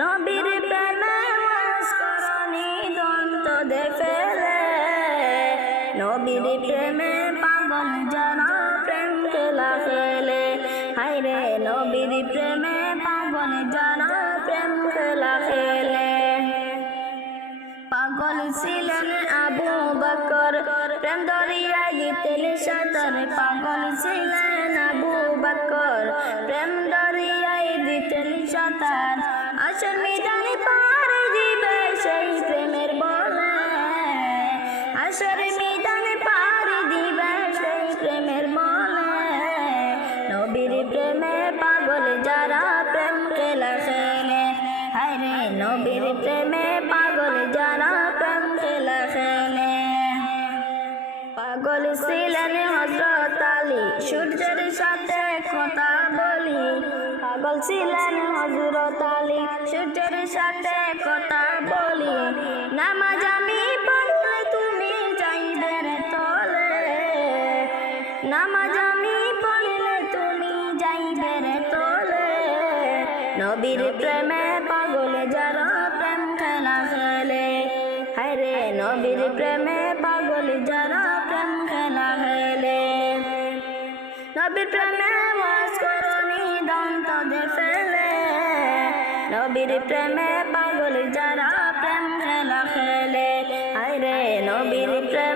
নবীর প্রেমে মস্করণী দন্ত দে নবীর প্রেমে পাগল জানা প্রেম খেলা খেলে। হাইরে নবীর প্রেমে পাগল জানা প্রেম খেলা খেলে। পাগল ছিলেন আবু বকর, প্রেম দরিয়া দিতেন সাঁতার পাগল ছিলেন আসল মিদানি পার দিবে সেই প্রেমের বলে নবীর প্রেমে পাগল যারা প্রেম খেলা খেলে। হায় রে, নবীর প্রেমে পাগল যারা প্রেম খেলা খেলে। পাগল ছিলেন হজরত আলী, সূর্যের সাথে কথা বলি। পাগল ছিলেন হজরত আলী, সূর্যের সাথে নামাজ আমি পড়লে তুমি যাইবে রে তলে। নবীর প্রেমে পাগল যারা প্রেম খেলা খেলে। হায় রে নবীর প্রেমে পাগল যারা প্রেম খেলা খেলে। নবীর প্রেমে বাস করনি দন্ত ফেলে। নবীর প্রেমে পাগল যারা প্রেম খেলা খেলে। হায় রে নবীর প্রেমে